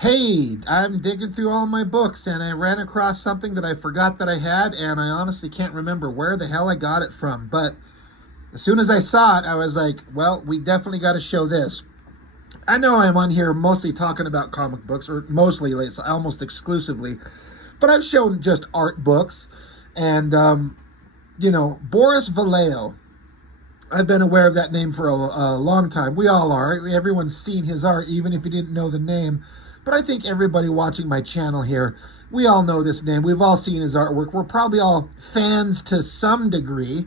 Hey, I'm digging through all my books and I ran across something that I forgot that I had, and I honestly can't remember where the hell I got it from. But as soon as I saw it, I was like, well, we definitely got to show this. I know I'm on here mostly talking about comic books, or mostly, it's almost exclusively, but I've shown just art books. And, Boris Vallejo. I've been aware of that name for a long time. We all are. Everyone's seen his art, even if you didn't know the name. But I think everybody watching my channel here, we all know this name. We've all seen his artwork. We're probably all fans to some degree.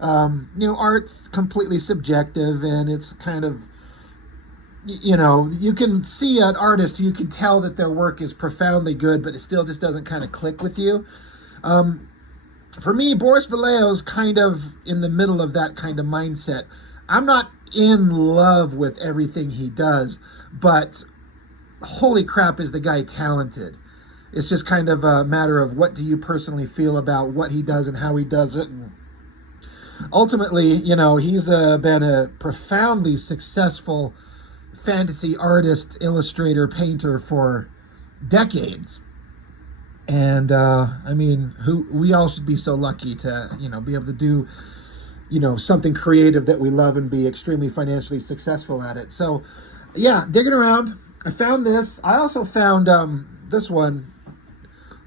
Art's completely subjective, and it's kind of, you can see an artist, you can tell that their work is profoundly good, but it still just doesn't kind of click with you. For me, Boris Vallejo's kind of in the middle of that kind of mindset. I'm not in love with everything he does, but holy crap, is the guy talented. It's just kind of a matter of what do you personally feel about what he does and how he does it. And ultimately, he's been a profoundly successful fantasy artist, illustrator, painter for decades. And we all should be so lucky to be able to do something creative that we love and be extremely financially successful at it. So yeah, digging around, I found this. I also found this one,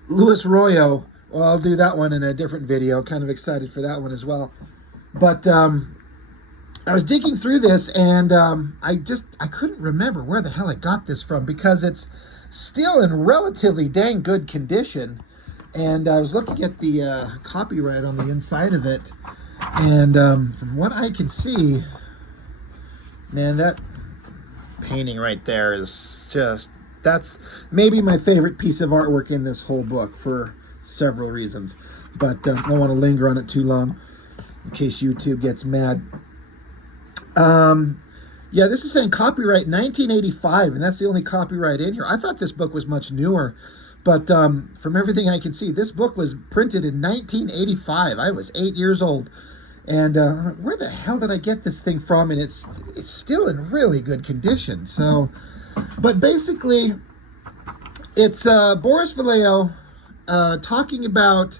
Luis Royo. Well, I'll do that one in a different video. Kind of excited for that one as well. But I was digging through this, and I couldn't remember where the hell I got this from, because it's still in relatively dang good condition. And I was looking at the copyright on the inside of it, and from what I can see, man, that painting right there is that's maybe my favorite piece of artwork in this whole book for several reasons. But I don't want to linger on it too long in case YouTube gets mad. Yeah, this is saying copyright 1985, and that's the only copyright in here. I thought this book was much newer, but from everything I can see, this book was printed in 1985. I was 8 years old, and where the hell did I get this thing from? And it's still in really good condition. So, but basically, it's Boris Vallejo talking about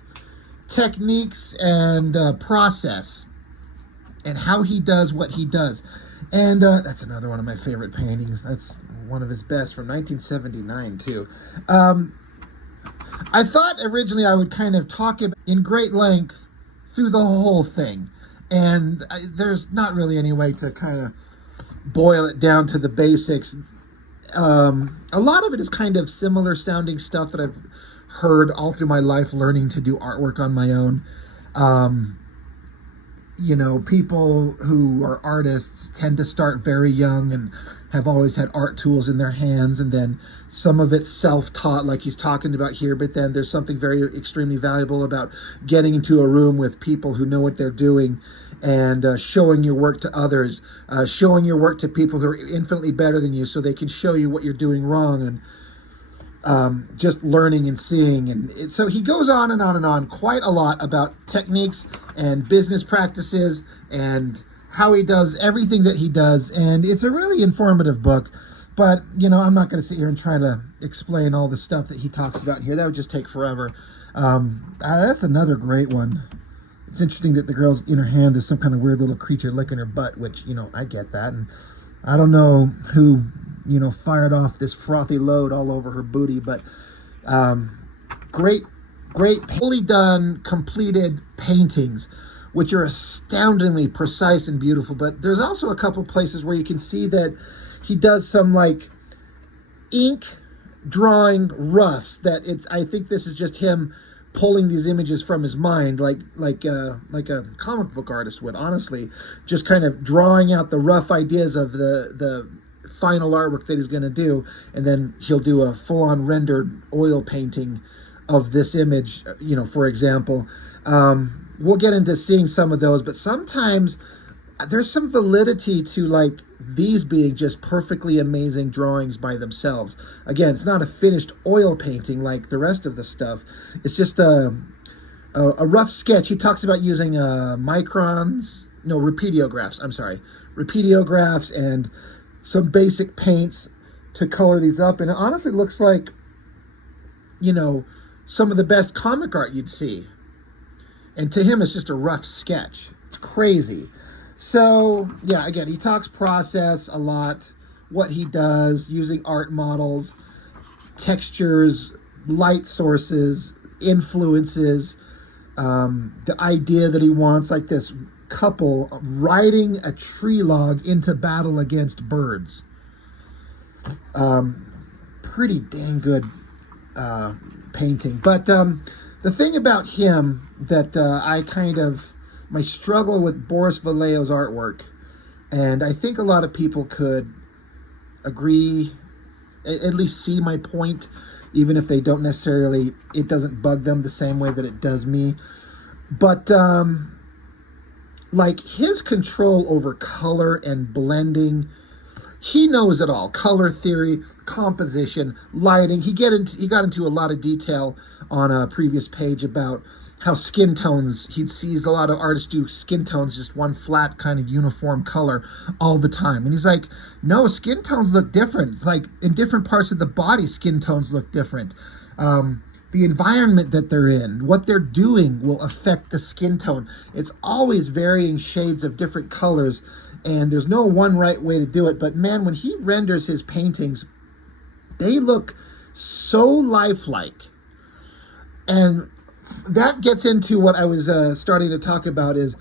techniques and process and how he does what he does. And that's another one of my favorite paintings. That's one of his best from 1979 too. I thought originally I would kind of talk about in great length through the whole thing, and there's not really any way to kind of boil it down to the basics. A lot of it is kind of similar sounding stuff that I've heard all through my life learning to do artwork on my own. People who are artists tend to start very young and have always had art tools in their hands, and then some of it's self-taught, like he's talking about here, but then there's something very extremely valuable about getting into a room with people who know what they're doing and showing your work to others, showing your work to people who are infinitely better than you so they can show you what you're doing wrong, and just learning and seeing. And so he goes on and on and on quite a lot about techniques and business practices and how he does everything that he does. And it's a really informative book, but I'm not going to sit here and try to explain all the stuff that he talks about here. That would just take forever. That's another great one. It's interesting that the girl's in her hand there's some kind of weird little creature licking her butt, which I get that. And I don't know who fired off this frothy load all over her booty, but great, fully done, completed paintings, which are astoundingly precise and beautiful. But there's also a couple places where you can see that he does some like ink drawing roughs that I think this is just him pulling these images from his mind, like a comic book artist would, honestly, just kind of drawing out the rough ideas of the final artwork that he's going to do, and then he'll do a full-on rendered oil painting of this image, for example. We'll get into seeing some of those, but sometimes there's some validity to like these being just perfectly amazing drawings by themselves. Again, it's not a finished oil painting like the rest of the stuff. It's just a rough sketch. He talks about using repeatiographs. I'm sorry, repeatiographs and some basic paints to color these up. And it honestly looks like, you know, some of the best comic art you'd see. And to him, it's just a rough sketch. It's crazy. So, yeah, again, he talks process a lot, what he does, using art models, textures, light sources, influences, the idea that he wants, like this couple riding a tree log into battle against birds. Pretty dang good painting. But the thing about him that my struggle with Boris Vallejo's artwork, and I think a lot of people could agree, at least see my point, even if they don't necessarily, it doesn't bug them the same way that it does me. But like his control over color and blending, he knows it all. Color theory, composition, lighting. He got into a lot of detail on a previous page about how skin tones, he sees a lot of artists do skin tones, just one flat kind of uniform color all the time. And he's like, no, skin tones look different. Like in different parts of the body, skin tones look different. The environment that they're in, what they're doing will affect the skin tone. It's always varying shades of different colors, and there's no one right way to do it. But man, when he renders his paintings, they look so lifelike. And that gets into what I was starting to talk about, is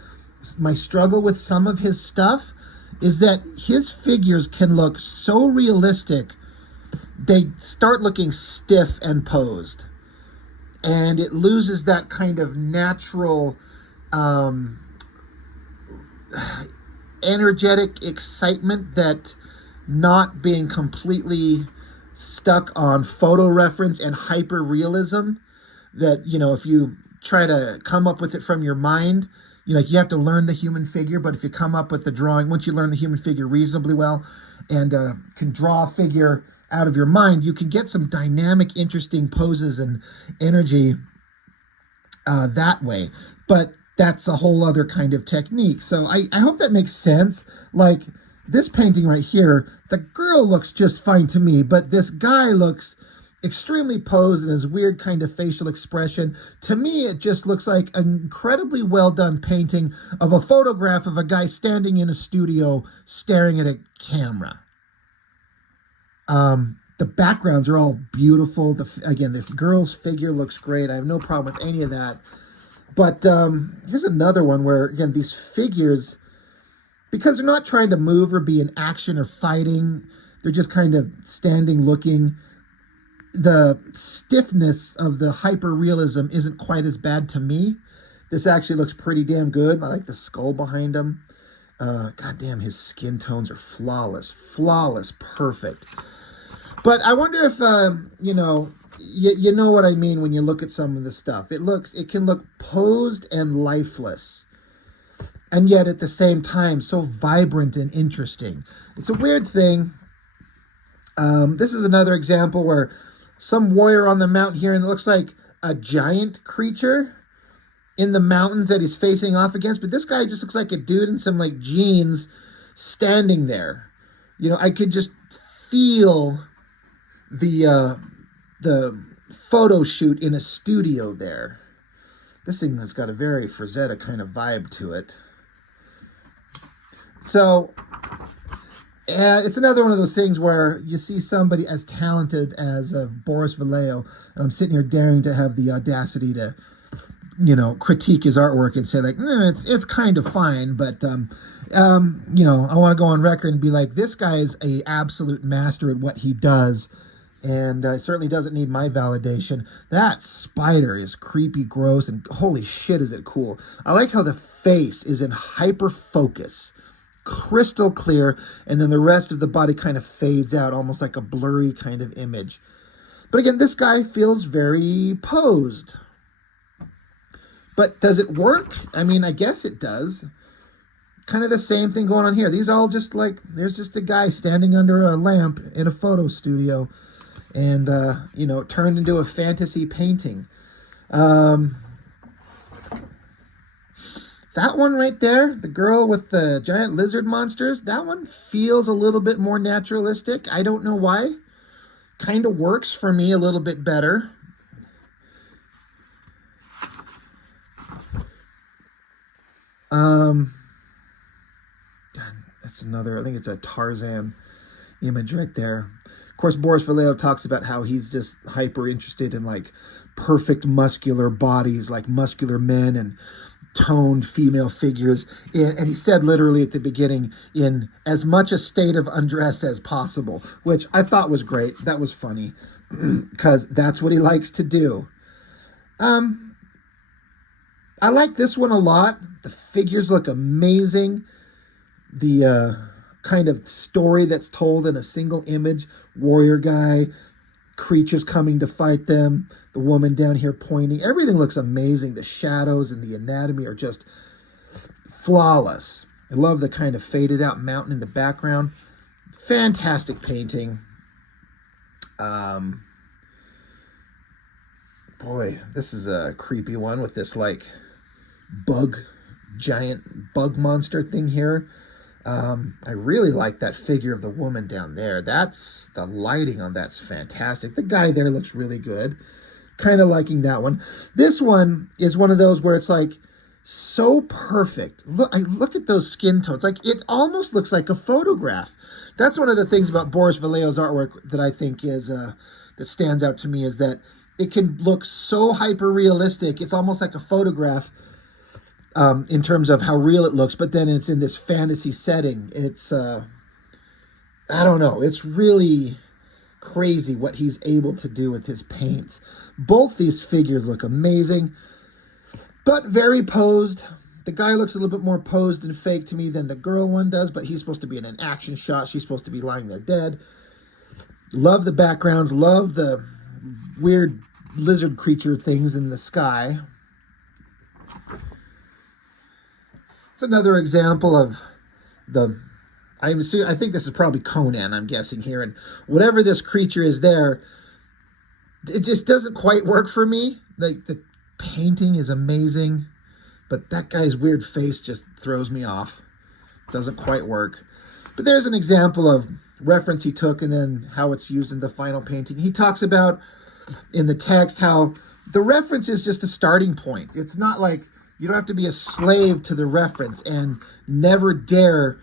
my struggle with some of his stuff is that his figures can look so realistic, they start looking stiff and posed. And it loses that kind of natural, energetic excitement that not being completely stuck on photo reference and hyper realism, that, you know, if you try to come up with it from your mind, you have to learn the human figure. But if you come up with the drawing, once you learn the human figure reasonably well and can draw a figure out of your mind, you can get some dynamic, interesting poses and energy that way. But that's a whole other kind of technique. So I hope that makes sense. Like this painting right here, the girl looks just fine to me, but this guy looks extremely posed in his weird kind of facial expression. To me, it just looks like an incredibly well done painting of a photograph of a guy standing in a studio staring at a camera. The backgrounds are all beautiful. Again, the girl's figure looks great. I have no problem with any of that. But here's another one where, again, these figures, because they're not trying to move or be in action or fighting, they're just kind of standing looking. The stiffness of the hyper-realism isn't quite as bad to me. This actually looks pretty damn good. I like the skull behind him. God damn, his skin tones are flawless. Flawless, perfect. But I wonder if, you know what I mean when you look at some of the stuff. It can look posed and lifeless, and yet at the same time so vibrant and interesting. It's a weird thing. This is another example where some warrior on the mountain here, and it looks like a giant creature in the mountains that he's facing off against. But this guy just looks like a dude in some like jeans standing there. You know, I could just feel the photo shoot in a studio there. This thing has got a very Frazetta kind of vibe to it. So it's another one of those things where you see somebody as talented as Boris Vallejo, and I'm sitting here daring to have the audacity to, critique his artwork and say like, it's kind of fine, but I want to go on record and be like, this guy is a absolute master at what he does, and certainly doesn't need my validation. That spider is creepy, gross, and holy shit, is it cool. I like how the face is in hyper focus, crystal clear, and then the rest of the body kind of fades out, almost like a blurry kind of image. But again, this guy feels very posed. But does it work? I mean, I guess it does. Kind of the same thing going on here. These all just like, there's just a guy standing under a lamp in a photo studio and, turned into a fantasy painting. That one right there, the girl with the giant lizard monsters, that one feels a little bit more naturalistic. I don't know why. kind of works for me a little bit better. That's another, I think it's a Tarzan image right there. Of course, Boris Vallejo talks about how he's just hyper interested in like perfect muscular bodies, like muscular men and toned female figures. And he said literally at the beginning, in as much a state of undress as possible, which I thought was great. That was funny because that's what he likes to do. I like this one a lot. The figures look amazing. The kind of story that's told in a single image, warrior guy, creatures coming to fight them, the woman down here pointing, everything looks amazing. The shadows and the anatomy are just flawless. I love the kind of faded out mountain in the background. Fantastic painting. Boy, this is a creepy one with this like giant bug monster thing here. I really like that figure of the woman down there. That's, the lighting on that's fantastic. The guy there looks really good. Kind of liking that one. This one is one of those where it's like so perfect. Look at those skin tones. Like it almost looks like a photograph. That's one of the things about Boris Vallejo's artwork that I think is that stands out to me, is that it can look so hyper realistic. It's almost like a photograph. In terms of how real it looks, but then it's in this fantasy setting. It's, I don't know, it's really crazy what he's able to do with his paints. Both these figures look amazing, but very posed. The guy looks a little bit more posed and fake to me than the girl one does, but he's supposed to be in an action shot. She's supposed to be lying there dead. Love the backgrounds, love the weird lizard creature things in the sky. It's another example of I think this is probably Conan, I'm guessing here. And whatever this creature is there, it just doesn't quite work for me. Like the painting is amazing, but that guy's weird face just throws me off. Doesn't quite work. But there's an example of reference he took and then how it's used in the final painting. He talks about in the text how the reference is just a starting point. It's not like, you don't have to be a slave to the reference and never dare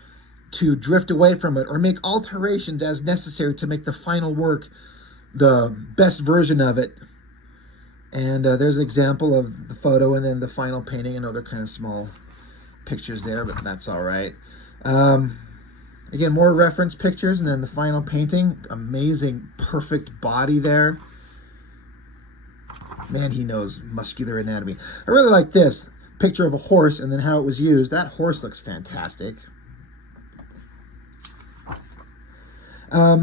to drift away from it or make alterations as necessary to make the final work the best version of it. And there's an example of the photo and then the final painting. I know they're kind of small pictures there, but that's all right. Again, more reference pictures and then the final painting. Amazing, perfect body there. Man, he knows muscular anatomy. I really like this picture of a horse and then how it was used. That horse looks fantastic.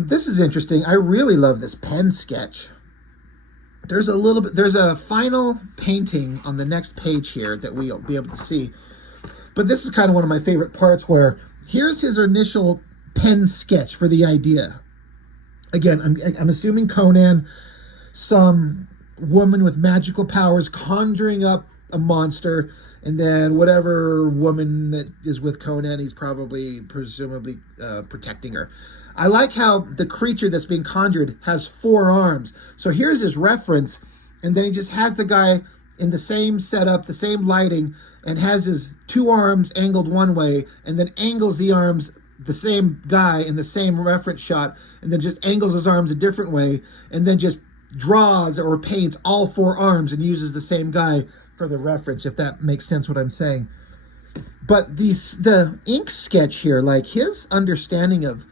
This is interesting. I really love this pen sketch. There's a final painting on the next page here that we'll be able to see. But this is kind of one of my favorite parts, where here's his initial pen sketch for the idea. Again, I'm assuming Conan, some woman with magical powers conjuring up a monster, and then whatever woman that is with Conan, he's presumably protecting her. I like how the creature that's being conjured has 4 arms. So here's his reference, and then he just has the guy in the same setup, the same lighting, and has his 2 arms angled one way, and then angles the arms, the same guy in the same reference shot, and then just angles his arms a different way, and then just draws or paints all 4 arms and uses the same guy for the reference, if that makes sense what I'm saying. But the ink sketch here, like his understanding of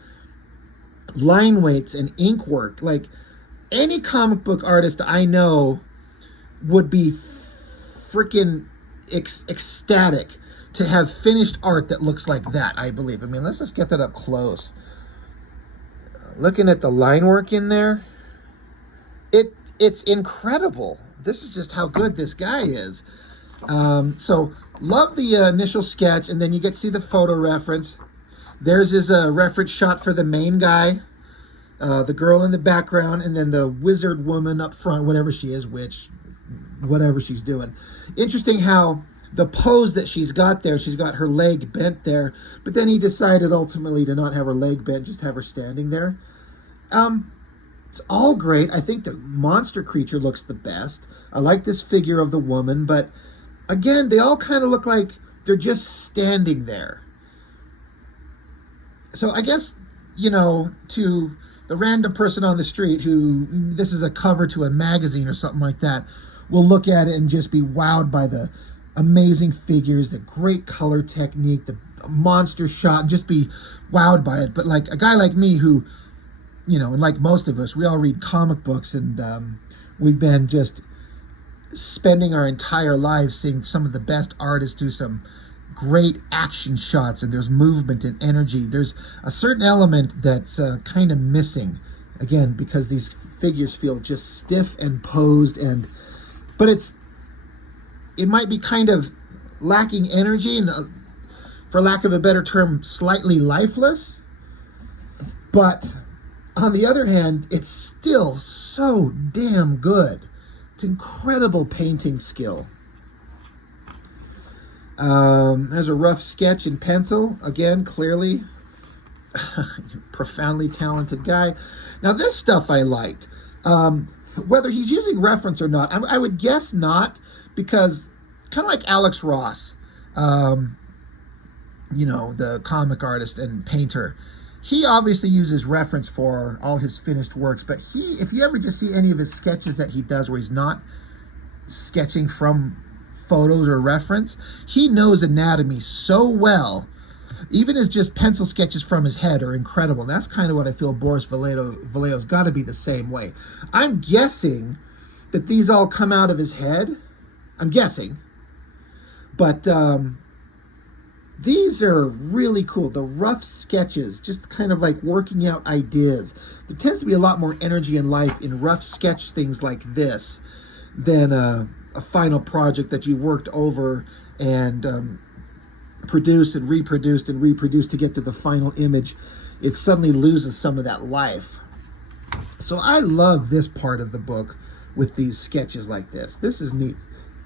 line weights and ink work, like any comic book artist I know would be freaking ecstatic to have finished art that looks like that, I believe. I mean, let's just get that up close. Looking at the line work in there, it's incredible. This is just how good this guy is. So love the initial sketch, and then you get to see the photo reference. There's his reference shot for the main guy, the girl in the background, and then the wizard woman up front, whatever she is, witch, whatever she's doing. Interesting how the pose that she's got there, she's got her leg bent there, but then he decided ultimately to not have her leg bent, just have her standing there. It's all great. I think the monster creature looks the best. I like this figure of the woman, but again, they all kind of look like they're just standing there. So I guess, you know, to the random person on the street who, this is a cover to a magazine or something like that, will look at it and just be wowed by the amazing figures, the great color technique, the monster shot, and just be wowed by it. But like a guy like me who, you know, and like most of us, we all read comic books, and we've been just spending our entire lives seeing some of the best artists do some great action shots, and there's movement and energy. There's a certain element that's kind of missing, again, because these figures feel just stiff and posed, and but it might be kind of lacking energy, and for lack of a better term, slightly lifeless. But on the other hand, it's still so damn good. It's incredible painting skill. There's a rough sketch in pencil. Again, clearly, profoundly talented guy. Now, this stuff I liked. Whether he's using reference or not, I would guess not, because kind of like Alex Ross, you know, the comic artist and painter, he obviously uses reference for all his finished works, but if you ever just see any of his sketches that he does where he's not sketching from photos or reference, he knows anatomy so well. Even his just pencil sketches from his head are incredible. That's kind of what I feel Boris Vallejo's got to be the same way. I'm guessing that these all come out of his head. I'm guessing. But these are really cool. The rough sketches, just kind of like working out ideas. There tends to be a lot more energy and life in rough sketch things like this than a final project that you worked over and produced and reproduced to get to the final image. It suddenly loses some of that life. So I love this part of the book with these sketches like this. This is neat,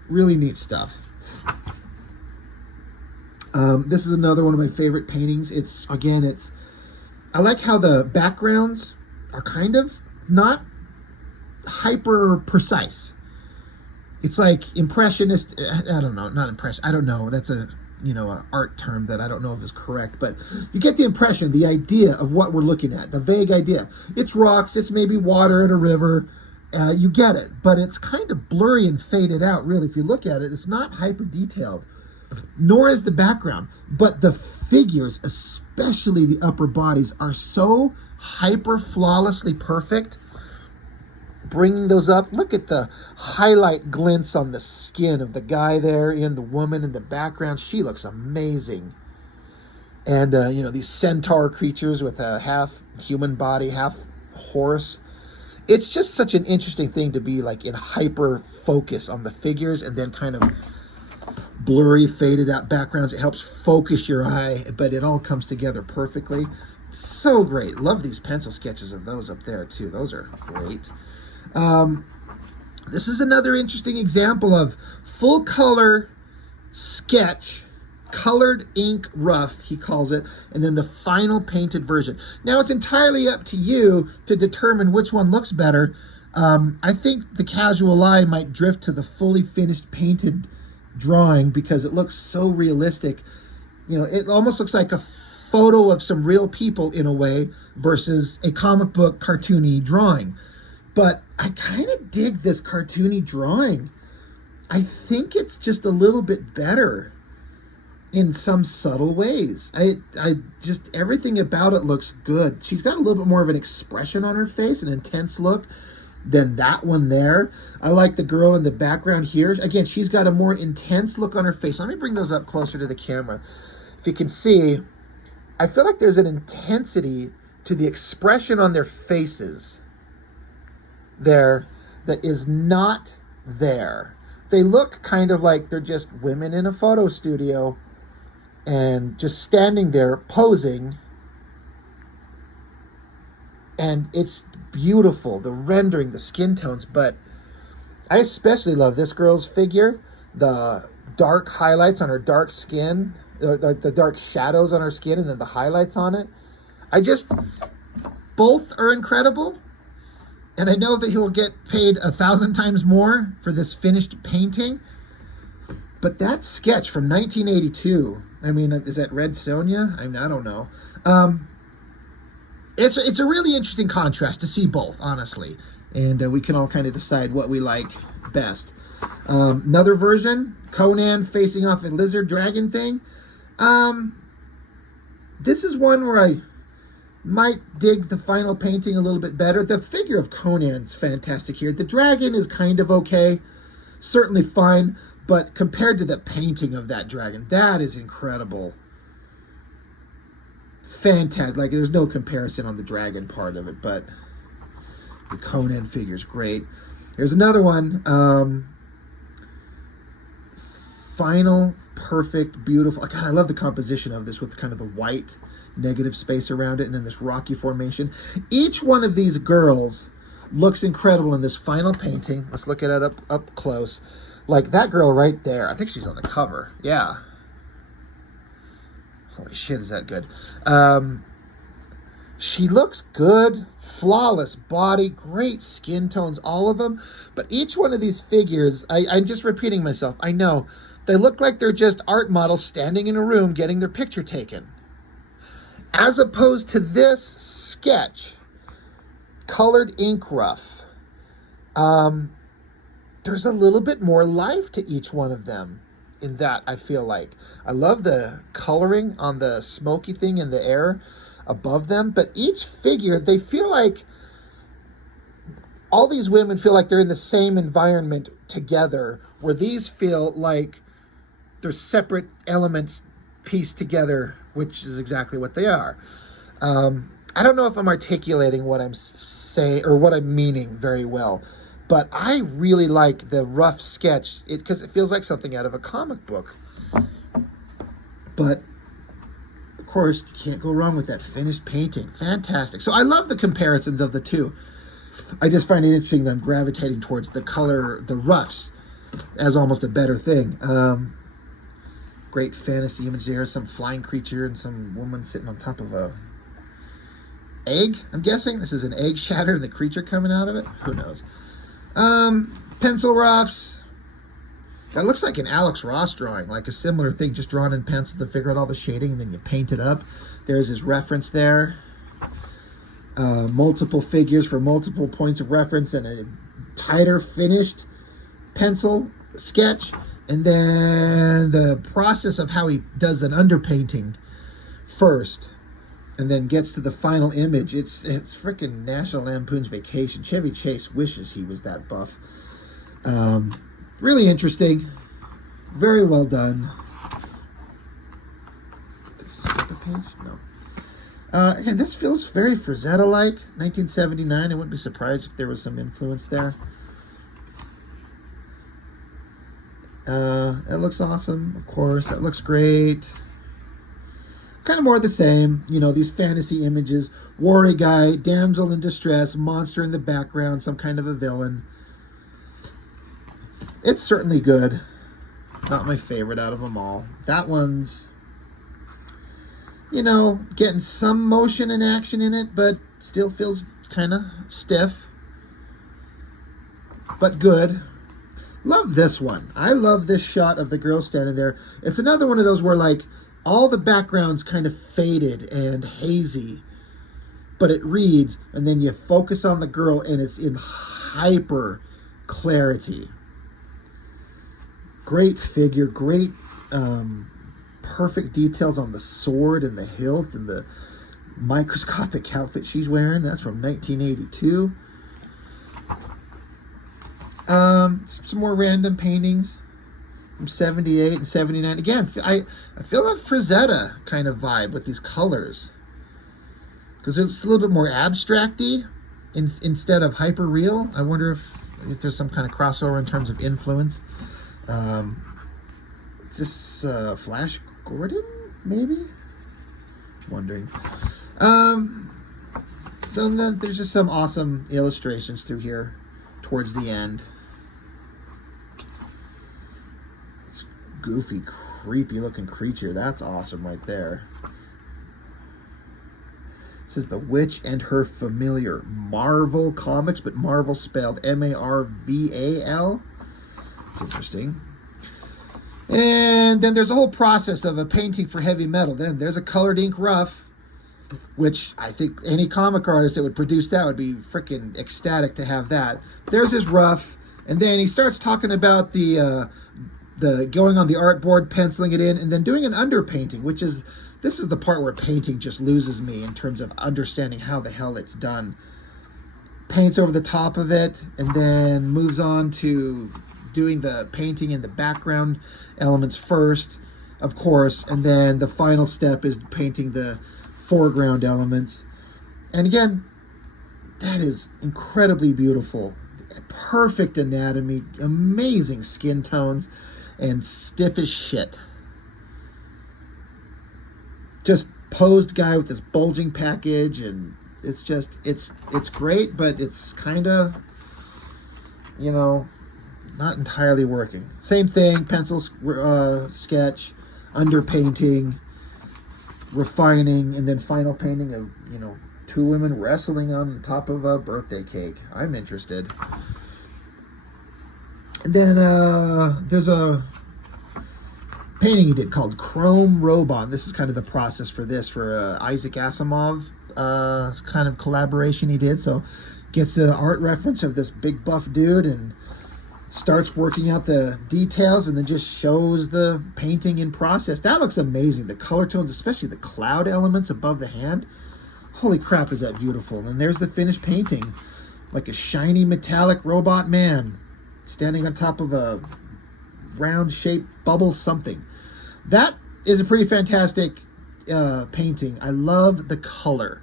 really neat stuff. This is another one of my favorite paintings. I like how the backgrounds are kind of not hyper precise. It's like impressionist. I don't know, not impression. I don't know. That's a art term that I don't know if is correct, but you get the impression, the idea of what we're looking at, the vague idea. It's rocks, it's maybe water in a river. You get it, but it's kind of blurry and faded out, really. If you look at it, it's not hyper detailed, nor is the background, but the figures, especially the upper bodies, are so hyper flawlessly perfect. Bringing those up, look at the highlight glints on the skin of the guy there and the woman in the background. She looks amazing. And these centaur creatures with a half human body, half horse. It's just such an interesting thing to be like in hyper focus on the figures, and then kind of blurry, faded out backgrounds. It helps focus your eye, but it all comes together perfectly. So great. Love these pencil sketches of those up there too. Those are great. This is another interesting example of full color sketch, colored ink rough, he calls it, and then the final painted version. Now, it's entirely up to you to determine which one looks better. I think the casual eye might drift to the fully finished painted drawing because it looks so realistic. It almost looks like a photo of some real people in a way versus a comic book cartoony drawing. But I kind of dig this cartoony drawing. I think it's just a little bit better in some subtle ways. I just, everything about it looks good. She's got a little bit more of an expression on her face, an intense look, than that one there. I like the girl in the background here. Again, she's got a more intense look on her face. Let me bring those up closer to the camera. If you can see, I feel like there's an intensity to the expression on their faces there that is not there. They look kind of like they're just women in a photo studio and just standing there posing, and it's beautiful, the rendering, the skin tones. But I especially love this girl's figure, the dark highlights on her dark skin, the dark shadows on her skin, and then the highlights on it. Both are incredible. And I know that he'll get paid 1,000 times more for this finished painting. But that sketch from 1982, I mean, is that Red Sonja? I mean, I don't know. It's a really interesting contrast to see both, honestly. And we can all kind of decide what we like best. Another version, Conan facing off a lizard dragon thing. This is one where I might dig the final painting a little bit better. The figure of Conan's fantastic here. The dragon is kind of okay, certainly fine, but compared to the painting of that dragon, that is incredible. Fantastic. Like, there's no comparison on the dragon part of it, but the Conan figure's great. Here's another one. Final, perfect, beautiful. God, I love the composition of this with kind of the white negative space around it and then this rocky formation. Each one of these girls looks incredible in this final painting. Let's look at it up close. Like that girl right there. I think she's on the cover. Yeah. Holy shit, is that good. She looks good. Flawless body. Great skin tones, all of them. But each one of these figures, I'm just repeating myself. I know. They look like they're just art models standing in a room getting their picture taken. As opposed to this sketch, colored ink rough. There's a little bit more life to each one of them in that, I feel like. I love the coloring on the smoky thing in the air above them, but each figure, they feel like, all these women feel like they're in the same environment together, where these feel like they're separate elements pieced together, which is exactly what they are. I don't know if I'm articulating what I'm saying or what I'm meaning very well, but I really like the rough sketch because it feels like something out of a comic book. But of course, you can't go wrong with that finished painting. Fantastic. So I love the comparisons of the two. I just find it interesting that I'm gravitating towards the color, the roughs, as almost a better thing. Great fantasy image there. Some flying creature and some woman sitting on top of a egg, I'm guessing. This is an egg shattered and the creature coming out of it. Who knows? Pencil roughs. That looks like an Alex Ross drawing, like a similar thing, just drawn in pencil to figure out all the shading and then you paint it up. There's his reference there. Multiple figures for multiple points of reference and a tighter finished pencil sketch. And then the process of how he does an underpainting first and then gets to the final image. It's freaking National Lampoon's Vacation. Chevy Chase wishes he was that buff. Really interesting. Very well done. Did I skip a page? No. Again, this feels very Frazetta-like. 1979. I wouldn't be surprised if there was some influence there. It looks awesome, of course. It looks great. Kind of more of the same. You know, these fantasy images. Warrior guy, damsel in distress, monster in the background, some kind of a villain. It's certainly good. Not my favorite out of them all. That one's, you know, getting some motion and action in it, but still feels kind of stiff. But good. Love this one. I love this shot of the girl standing there. It's another one of those where, like, all the background's kind of faded and hazy, but it reads, and then you focus on the girl, and it's in hyper clarity. Great figure, great perfect details on the sword and the hilt and the microscopic outfit she's wearing. That's from 1982. Some more random paintings from 78 and 79. Again, I feel a Frazetta kind of vibe with these colors because it's a little bit more abstract-y instead of hyper real. I wonder if there's some kind of crossover in terms of influence. Is this Flash Gordon, maybe? Wondering. So then there's just some awesome illustrations through here towards the end. It's goofy, creepy looking creature. That's awesome right there. This is The Witch and Her Familiar. Marvel Comics, but Marvel spelled Marval. It's interesting. And then there's a whole process of a painting for heavy metal. Then there's a colored ink rough, which I think any comic artist that would produce that would be freaking ecstatic to have that. There's his rough, and then he starts talking about the going on the artboard, penciling it in, and then doing an underpainting, which is, this is the part where painting just loses me in terms of understanding how the hell it's done. Paints over the top of it, and then moves on to doing the painting in the background elements first, of course, and then the final step is painting the foreground elements. And again, that is incredibly beautiful. Perfect anatomy, amazing skin tones, and stiff as shit. Just posed guy with this bulging package, and it's just, it's great, but it's kind of, you know, not entirely working. Same thing, pencil sketch, underpainting, refining, and then final painting of, you know, two women wrestling on top of a birthday cake. I'm interested. And then there's a painting he did called Chrome Robot. This is kind of the process for this, for Isaac Asimov kind of collaboration he did. So gets the art reference of this big buff dude and starts working out the details, and then just shows the painting in process. That looks amazing. The color tones, especially the cloud elements above the hand. Holy crap, is that beautiful. And there's the finished painting, like a shiny metallic robot man standing on top of a round shaped bubble something. That is a pretty fantastic painting. I love the color.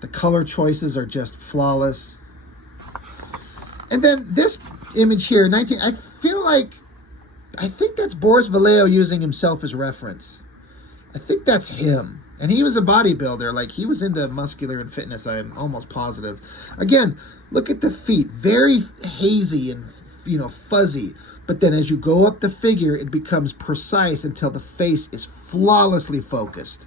The color choices are just flawless. And then this image here, I think that's Boris Vallejo using himself as reference. I think that's him. And he was a bodybuilder. Like, he was into muscular and fitness, I'm almost positive. Again, look at the feet. Very hazy and, you know, fuzzy. But then as you go up the figure, it becomes precise until the face is flawlessly focused.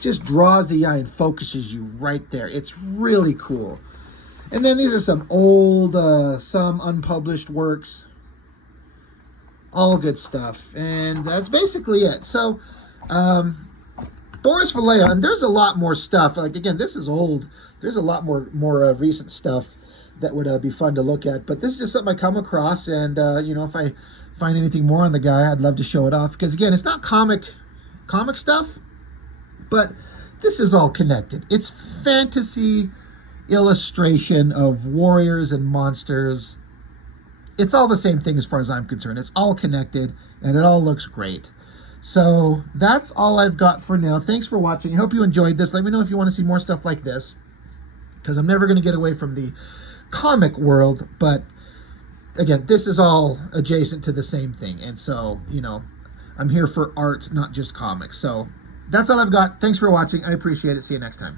Just draws the eye and focuses you right there. It's really cool. And then these are some old, some unpublished works. All good stuff. And that's basically it. So, Boris Vallejo, and there's a lot more stuff. Like, again, this is old. There's a lot more recent stuff that would be fun to look at. But this is just something I come across. And, you know, if I find anything more on the guy, I'd love to show it off. Because, again, it's not comic stuff. But this is all connected. It's fantasy illustration of warriors and monsters. It's all the same thing as far as I'm concerned. It's all connected, and it all looks great. So that's all I've got for now. Thanks for watching. I hope you enjoyed this. Let me know if you want to see more stuff like this, because I'm never going to get away from the comic world. But again, this is all adjacent to the same thing. And so, you know, I'm here for art, not just comics. So that's all I've got. Thanks for watching. I appreciate it. See you next time.